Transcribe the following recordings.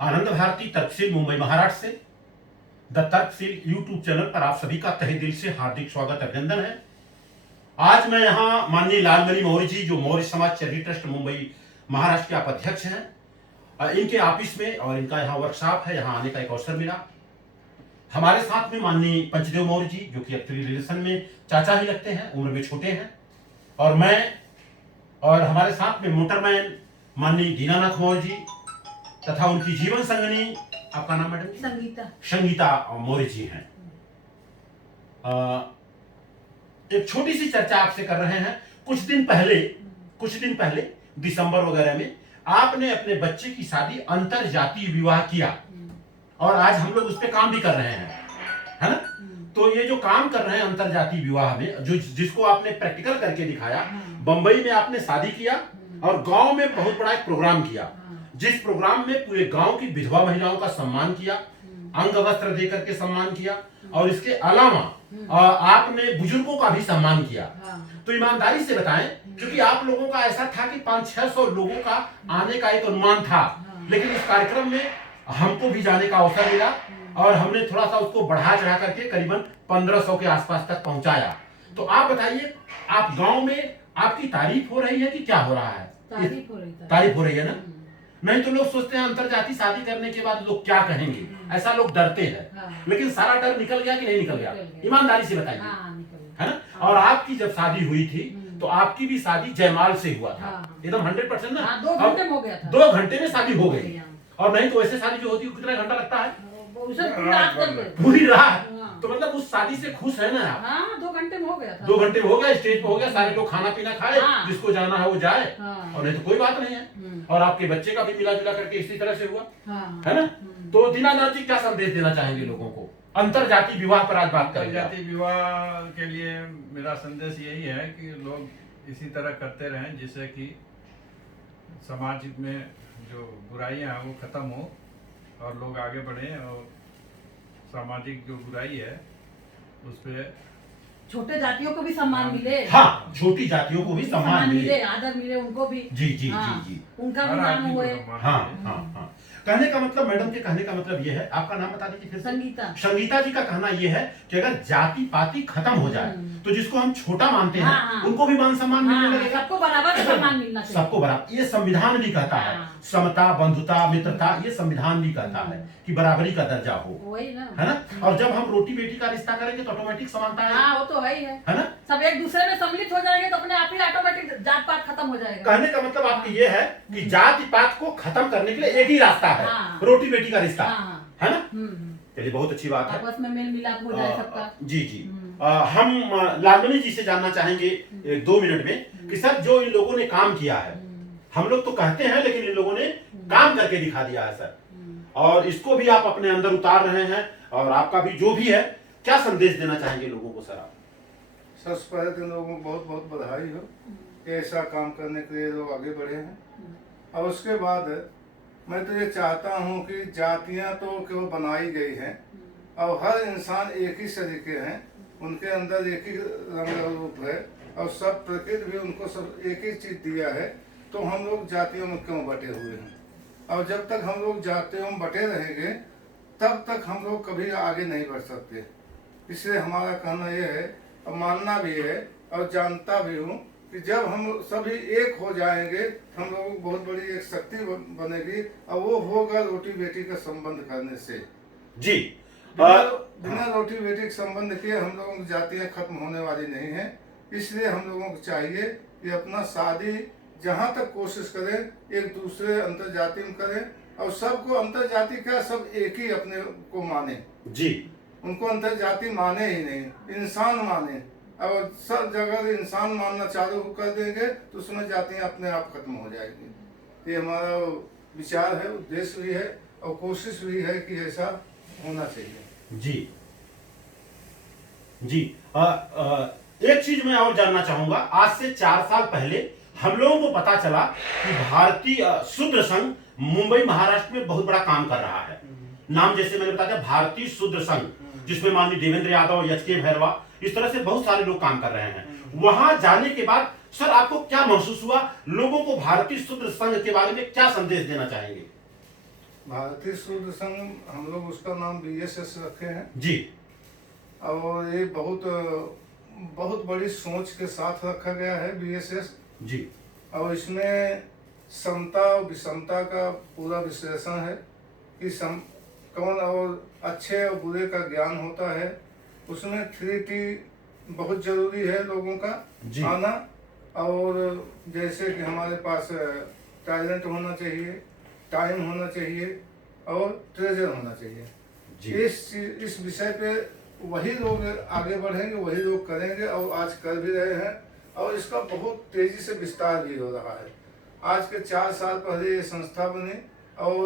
आनंद भारती तर्कशील मुंबई महाराष्ट्र से the तर्कशील YouTube channel पर आप सभी का तहे दिल से हार्दिक स्वागत अभिनंदन है। आज मैं यहाँ माननीय लालमणि मौर्य जी, जो मौर्य समाज चैरिटी ट्रस्ट मुंबई महाराष्ट्र के आप अध्यक्ष हैं, इनके ऑफिस में और इनका यहाँ वर्कशॉप है, यहाँ आने का एक अवसर मिला। हमारे साथ में माननीय पंचदेव मौर्य जी, जो कि एक्चुअली रिलेशन में चाचा ही लगते हैं, उम्र में छोटे हैं, और मैं, और हमारे साथ में मोटरमैन माननीय दीनानाथ मौर्य जी तथा उनकी जीवन संगनी, आपका नाम मैडम? संगीता मौर्य जी हैं। एक छोटी सी चर्चा आपसे कर रहे हैं। कुछ दिन पहले दिसंबर वगैरह में आपने अपने बच्चे की शादी अंतर जातीय विवाह किया और आज हम लोग उस पर काम भी कर रहे हैं, है ना? तो ये जो काम कर रहे हैं अंतर जातीय विवाह में, जो जिसको आपने प्रैक्टिकल करके दिखाया, बंबई में आपने शादी किया और गांव में बहुत बड़ा एक प्रोग्राम किया, जिस प्रोग्राम में पूरे गांव की विधवा महिलाओं का सम्मान किया, अंग वस्त्र देकर के सम्मान किया, और इसके अलावा आपने बुजुर्गों का भी सम्मान किया। तो ईमानदारी से बताएं, क्योंकि आप लोगों का ऐसा था कि 500-600 लोगों का आने का एक अनुमान था, लेकिन इस कार्यक्रम में हमको भी जाने का अवसर मिला और हमने थोड़ा सा उसको बढ़ा चढ़ा करके करीबन 1500 के आसपास तक पहुंचाया। तो आप बताइए, आप गांव में आपकी तारीफ हो रही है कि क्या हो रहा है? तारीफ हो रही है ना? नहीं तो लोग सोचते हैं अंतरजातीय शादी करने के बाद लोग क्या कहेंगे, ऐसा लोग डरते हैं। लेकिन सारा डर निकल गया कि नहीं निकल गया? ईमानदारी से बताइए, है ना? और आपकी जब शादी हुई थी तो आपकी भी शादी जयमाल से हुआ था, एकदम 100% ना? 2 घंटे में हो गया था। 2 घंटे में शादी हो गई। और नहीं तो ऐसे शादी जो होती है कितना घंटा लगता है? पूरी रात। तो मतलब उस शादी से खुश है ना आप? हाँ, 2 घंटे में हो गया था। 2 घंटे में हो गया, स्टेज पे हो गया, सारे लोग खाना पीना खाए, जिसको जाना है वो जाए, और नहीं तो कोई बात नहीं है। और आपके बच्चे का भी मिला जुला करके इसी तरह से हुआ, है ना? तो दीनानाथ जी क्या संदेश देना चाहेंगे लोगों को? अंतरजातीय विवाह पर आज बात करेंगे। अंतरजातीय विवाह के लिए मेरा संदेश यही है कि लोग इसी तरह करते रहें, जिससे कि समाज में जो बुराइयां हैं वो खत्म हो और लोग आगे बढ़ें, और सामाजिक जो बुराई है उस पे छोटे जातियों को भी सम्मान मिले। हाँ, छोटी जातियों को भी सम्मान मिले, आदर मिले उनको भी। जी, उनका भी नाम हुए। हाँ। कहने का मतलब, मैडम के कहने का मतलब ये है, आपका नाम बता दीजिए फिर से। संगीता जी का कहना ये है कि अगर जाति पाति खत्म हो जाए तो जिसको हम छोटा मानते हैं उनको भी मान सम्मान मिलने लगेगा, सबको बराबर सम्मान मिलना चाहिए। सबको बराबर। ये संविधान भी कहता है, समता, बंधुता, मित्रता, ये संविधान भी कहता है कि बराबरी का दर्जा हो, है ना? और जब हम रोटी बेटी का रिश्ता करेंगे तो ऑटोमेटिक समानता है, वो तो है ही है ना? सब एक दूसरे में सम्मिलित हो जाएंगे तो अपने आप ही ऑटोमेटिक जात पात खत्म हो जाएगा। कहने का मतलब आपकी ये है कि जाति पात को खत्म करने के लिए एक ही रास्ता है, रोटी बेटी का रिश्ता, है ना? चलिए, बहुत अच्छी बात है। आपस में मेल मिलाप हो जाए सबका। जी। हम लालमणि जी से जानना चाहेंगे 2 मिनट में कि सर, जो इन लोगों ने काम किया है, हम लोग तो कहते हैं लेकिन इन लोगों ने काम करके दिखा दिया है सर, और इसको भी आप अपने अंदर उतार रहे हैं, और आपका भी जो भी है, क्या संदेश देना चाहेंगे लोगों को सर आप? सबसे पहले तो लोगों को बहुत बहुत बधाई हो कि ऐसा काम करने के लिए लोग आगे बढ़े हैं। और उसके बाद मैं तो ये चाहता हूँ कि जातियाँ तो केवल बनाई गई हैं और हर इंसान एक ही सरीके हैं, उनके अंदर एक ही रंग रूप है, और सब प्रकृति भी उनको सब एक ही चीज़ दिया है। तो हम लोग जातियों में क्यों बटे हुए हैं? और जब तक हम लोग जातियों में बटे रहेंगे तब तक हम लोग कभी आगे नहीं बढ़ सकते। इसलिए हमारा कहना यह है, और मानना भी है और जानता भी हूँ कि जब हम सभी एक हो जाएंगे हम लोगों को बहुत बड़ी एक शक्ति बनेगी, और वो होगा रोटी बेटी का संबंध करने से। जी, बिना रोटी बेटी के संबंध के हम लोगों की जातियाँ खत्म होने वाली नहीं है। इसलिए हम लोगों को चाहिए कि अपना शादी जहाँ तक कोशिश करें एक दूसरे अंतर जाति में करें, और सबको अंतर जाति का सब एक ही अपने को माने जी, उनको अंतर जाति माने ही नहीं, इंसान माने। और सब जगह इंसान मानना चालू कर देंगे तो उसमें जातियाँ अपने आप खत्म हो जाएगी। ये हमारा विचार है, उद्देश्य भी है और कोशिश भी है कि ऐसा होना चाहिए। जी। एक चीज मैं और जानना चाहूंगा, आज से 4 साल पहले हम लोगों को पता चला कि भारतीय शूद्र संघ मुंबई महाराष्ट्र में बहुत बड़ा काम कर रहा है। नाम जैसे मैंने बताया, भारतीय शूद्र संघ, जिसमें माननीय देवेंद्र यादव, एच.के. भैरवा, इस तरह से बहुत सारे लोग काम कर रहे हैं। वहां जाने के बाद सर आपको क्या महसूस हुआ? लोगों को भारतीय शूद्र संघ के बारे में क्या संदेश देना चाहेंगे? भारतीय शूद्र संघ हम लोग उसका नाम BSS रखे हैं। जी और ये बहुत बड़ी सोच के साथ रखा गया है BSS। जी और इसमें समता और विषमता का पूरा विश्लेषण है कि कौन और अच्छे और बुरे का ज्ञान होता है। उसमें 3T बहुत जरूरी है लोगों का जी। आना। और जैसे कि हमारे पास टैलेंट होना चाहिए, टाइम होना चाहिए और ट्रेजर होना चाहिए। जी। इस विषय पे वही लोग आगे बढ़ेंगे, वही लोग करेंगे और आज कर भी रहे हैं। और इसका बहुत तेजी से विस्तार भी हो रहा है। आज के 4 साल पहले ये संस्था बनी और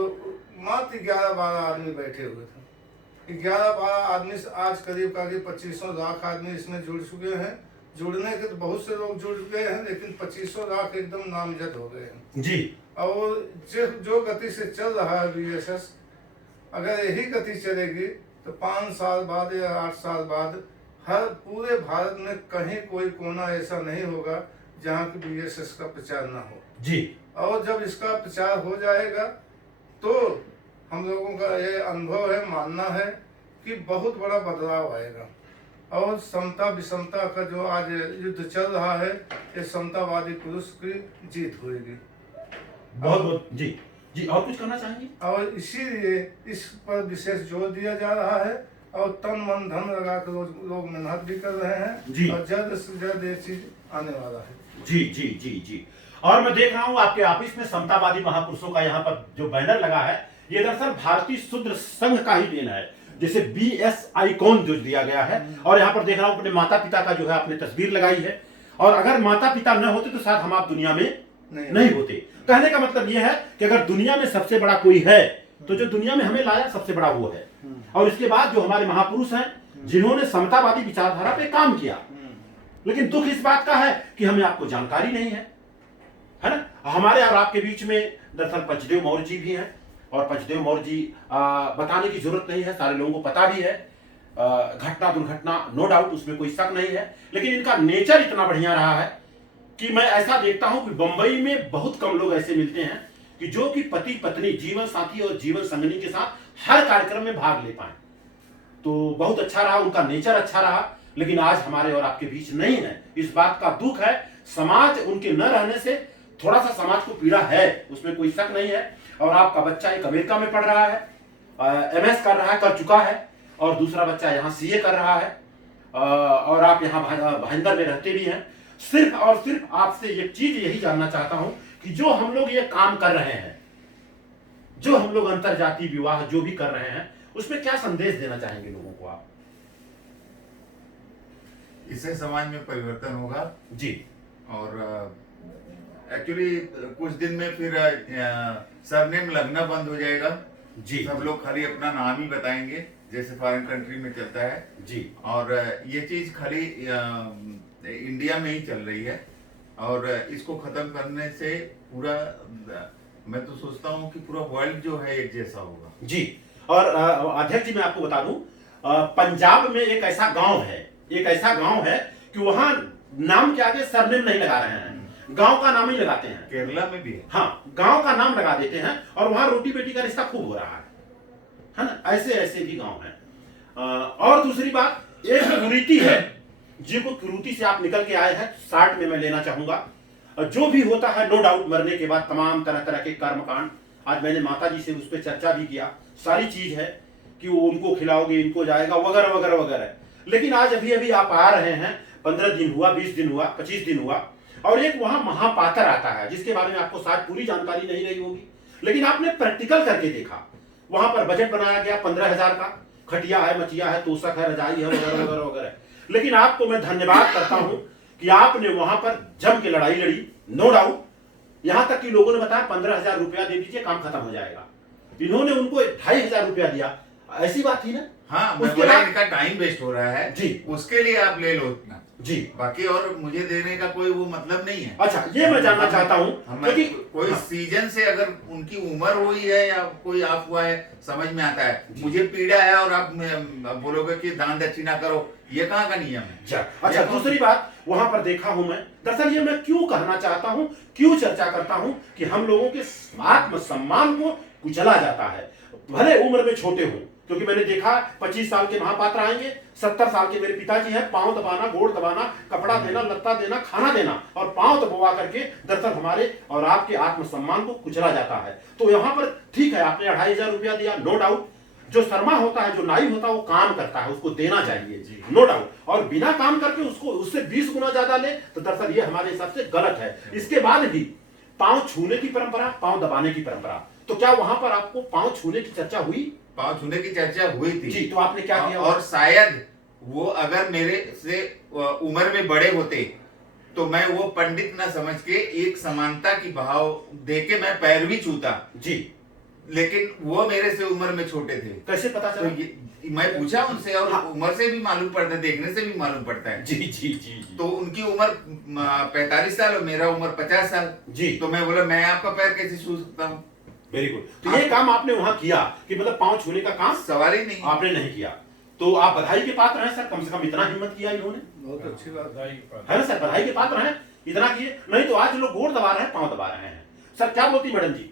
मात्र 11-12 आदमी बैठे हुए थे। 11-12 आदमी से आज करीब 2500 लाख आदमी इसमें जुड़ चुके हैं। जुड़ने के तो बहुत से लोग जुड़ गए हैं, लेकिन 2500 लाख एकदम नामजद हो गए हैं जी। और जो गति से चल रहा है BSS, अगर यही गति चलेगी तो 5 साल बाद या 8 साल बाद हर पूरे भारत में कहीं कोई कोना ऐसा नहीं होगा जहाँ की BSS का प्रचार ना हो। जी। और जब इसका प्रचार हो जाएगा तो हम लोगों का ये अनुभव है, मानना है कि बहुत बड़ा बदलाव आएगा और समता विषमता का जो आज युद्ध चल रहा है, ये समतावादी पुरुष की जीत होगी। बहुत बहुत जी जी। और कुछ कहना चाहेंगे? और इसीलिए इस पर विशेष जोर दिया जा रहा है और तन मन धन लगा कर लोग मेहनत भी कर रहे हैं जी। और जल्द से जल्द ये चीज आने वाला है। जी जी जी जी। और मैं देख रहा हूं आपके ऑफिस में समतावादी महापुरुषों का यहाँ पर जो बैनर लगा है, ये दरअसल भारतीय शूद्र संघ का ही देन है। जैसे BS आइकॉन जो दिया गया है, और यहाँ पर देख रहा हूं अपने माता पिता का जो है आपने तस्वीर लगाई है। और अगर माता पिता न होते तो शायद हम आप दुनिया में नहीं होते। कहने का मतलब यह है कि अगर दुनिया में सबसे बड़ा कोई है तो जो दुनिया में हमें लाया सबसे बड़ा वो है। और इसके बाद जो हमारे महापुरुष हैं जिन्होंने समतावादी विचारधारा पे काम किया। लेकिन दुख इस बात का है कि हमें आपको जानकारी नहीं है ना। हमारे और आपके बीच में दरअसल पंचदेव मौर्य जी भी हैं, और पंचदेव मौर्य जी बताने की जरूरत नहीं है, सारे लोगों को पता भी है। घटना दुर्घटना नो डाउट, उसमें कोई शक नहीं है। लेकिन इनका नेचर इतना बढ़िया रहा है कि मैं ऐसा देखता हूं कि बंबई में बहुत कम लोग ऐसे मिलते हैं कि जो कि पति पत्नी, जीवन साथी और जीवन संगनी के साथ हर कार्यक्रम में भाग ले पाए। तो बहुत अच्छा रहा, उनका नेचर अच्छा रहा। लेकिन आज हमारे और आपके बीच नहीं है, इस बात का दुख है। समाज उनके न रहने से थोड़ा सा समाज को पीड़ा है, उसमें कोई शक नहीं है। और आपका बच्चा एक अमेरिका में पढ़ रहा है, MS कर रहा है, कर चुका है, और दूसरा बच्चा यहाँ CA कर रहा है, और आप यहाँ भाईंदर में रहते भी हैं। सिर्फ और सिर्फ आपसे एक चीज यही जानना चाहता हूं कि जो हम लोग ये काम कर रहे हैं, जो हम लोग अंतरजातीय विवाह जो भी कर रहे हैं, उसमें क्या संदेश देना चाहेंगे लोगों को आप? इससे समाज में परिवर्तन होगा जी। और एक्चुअली कुछ दिन में फिर सरनेम लगना बंद हो जाएगा जी। सब लोग खाली अपना नाम ही बताएंगे, जैसे फॉरेन कंट्री में चलता है जी। और ये चीज खाली इंडिया में ही चल रही है। और इसको खत्म करने से पूरा, मैं तो सोचता हूँ कि पूरा वर्ल्ड जो है एक जैसा होगा। जी। और अध्यक्ष जी मैं आपको बता दूं, पंजाब में एक ऐसा गांव है कि वहां नाम के आगे सरनेम नहीं लगा रहे हैं, गांव का नाम ही लगाते हैं। केरला में भी है। हाँ, गांव का नाम लगा देते हैं और वहां रोटी बेटी का रिश्ता खूब हो रहा है ना। ऐसे भी गांव हैं। और दूसरी बात, एक कुरीति है जिनको कुरीति से आप निकल के आए हैं, 60 में मैं लेना चाहूंगा। जो भी होता है नो डाउट मरने के बाद तमाम तरह तरह के कर्मकांड, आज मैंने माता जी से उस पर चर्चा भी किया, सारी चीज है कि वो उनको खिलाओगे, इनको जाएगा, वगैरह वगैरह वगैरह। लेकिन आज अभी आप आ रहे हैं, 15 दिन हुआ, 20 दिन हुआ, 25 दिन हुआ, और एक वहां महापात्र आता है जिसके बारे में आपको शायद पूरी जानकारी नहीं रही होगी, लेकिन आपने प्रैक्टिकल करके देखा। वहां पर बजट बनाया गया 15,000 का, खटिया है, मचिया है, तोशक है, रजाई है, वगैरह वगैरह वगैरह। लेकिन आपको मैं धन्यवाद करता हूं कि आपने वहां पर जम के लड़ाई लड़ी, नो डाउट। यहां तक कि लोगों ने बताया 15,000 रुपया दे दीजिए, काम खत्म हो जाएगा। इन्होंने उनको 2,500 रुपया दिया, ऐसी बात थी ना। हाँ, मैं उसके बोला बाद- इनका टाइम वेस्ट हो रहा है जी। उसके लिए आप ले लो इतना जी। बाकी और मुझे देने का कोई वो मतलब नहीं है। अच्छा, ये मैं जानना चाहता हूं क्योंकि कोई सीजन से अगर उनकी उम्र हुई है या कोई आप हुआ है, समझ में आता है। मुझे पीड़ा है और आप बोलोगे कि दान दक्षिणा करो, ये कहाँ का नियम है? अच्छा, दूसरी बात वहां पर देखा हूं मैं, दरअसल ये मैं क्यों कहना चाहता हूं, क्यों चर्चा करता हूं कि हम लोगों के आत्मसम्मान को कुचला जाता है, भले उम्र में छोटे हों। क्योंकि मैंने देखा 25 साल के महापात्र आएंगे, 70 साल के मेरे पिताजी हैं, पांव दबाना, गोड़ दबाना, कपड़ा देना, लत्ता देना, खाना देना और पांव दबवा करके दरअसल हमारे और आपके आत्मसम्मान को कुचला जाता है। तो यहाँ पर ठीक है, आपने 2500 रुपया दिया, नो डाउट। जो शर्मा होता है, जो नाई होता है, वो काम करता है, उसको देना चाहिए, नो डाउट। और बिना काम करके उसको उससे 20 गुना ज्यादा ले तो दरअसल ये हमारे हिसाब से गलत है। इसके बाद भी पांव छूने की परंपरा, पांव दबाने की परंपरा, तो क्या वहां पर आपको पांव छूने की चर्चा हुई? पांव छूने की चर्चा हुई थी जी, तो आपने क्या किया? और शायद वो अगर मेरे से उम्र में बड़े होते तो मैं वो पंडित ना समझ के एक समानता की भाव देके मैं पैर भी छूता जी, लेकिन वो मेरे से उम्र में छोटे थे। कैसे पता तो चला? मैं पूछा उनसे और हाँ। उम्र से भी मालूम पड़ता है, देखने से भी मालूम पड़ता है। जी जी जी जी। तो उनकी उम्र 45 साल और मेरा उम्र 50 साल। जी, तो मैं बोला मैं आपका पैर कैसे छू सकता हूँ? Very good. तो ये काम आपने वहां किया कि मतलब पांव छूने का काम सवाल ही नहीं। आपने नहीं किया, तो आप बधाई के पात्र हैं सर, कम से कम इतना हिम्मत किया इन्होंने, बहुत अच्छी बात है। है ना सर? बधाई के पात्र हैं, इतना किए। नहीं तो आज लोग गोड़ दबा रहे हैं, पांव दबा रहे हैं। सर क्या बोलती मैडम जी,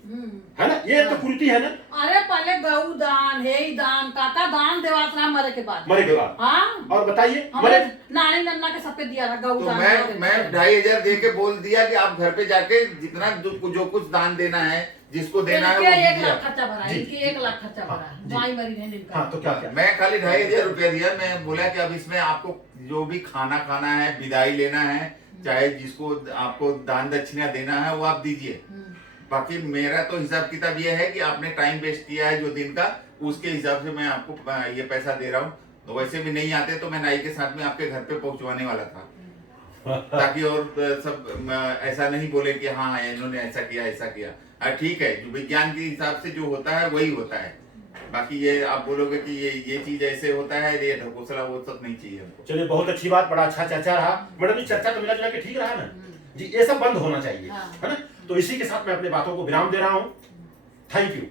है ना? ये तो कुरीति है ना। अरे पहले गऊ दान, हे दान, काका दान देवात रहा मरे के बाद। मरे के बाद। हाँ, और बताइए हमारे मरे, नानी नन्ना के सबके दिया था गऊ तो दान। मैं 2500 दे के बोल दिया कि आप घर पे जाके जितना जो कुछ दान देना है, जिसको देना है वो 1 दीजिए। लाख खर्चा भरा है, जी। इनकी 1 लाख खर्चा भरा है, जी। माई मरी है इनका। हाँ तो क्या क्या? मैं खाली 2500 रुपया दिया। मैं बोला कि अब इसमें आपको जो भी खाना खाना है, विदाई लेना है, चाहे जिसको आपको दान दक्षिणा देना है वो आप दीजिए। बाकी मेरा तो हिसाब किताब ये है कि आपने टाइम वेस्ट किया है जो दिन का, उसके हिसाब से मैं आपको ये पैसा दे रहा हूँ। तो वैसे भी नहीं आते तो मैं नाई के साथ में आपके घर पे पहुंचवाने वाला था, ताकि और सब ऐसा नहीं बोले कि हाँ इन्होंने ऐसा किया ऐसा किया। ठीक है, जो विज्ञान के हिसाब से जो होता है वही होता है। बाकी ये आप बोलोगे कि ये चीज ऐसे होता है, ये ढकोसला, वो सब नहीं चाहिए हमको। चलिए बहुत अच्छी बात, बड़ा अच्छा चर्चा रहा मैडम जी। चर्चा तो मिला जुला के ठीक रहा ना जी, ये सब बंद होना चाहिए, हाँ। है ना? तो इसी के साथ मैं अपने बातों को विराम दे रहा हूँ। Thank you.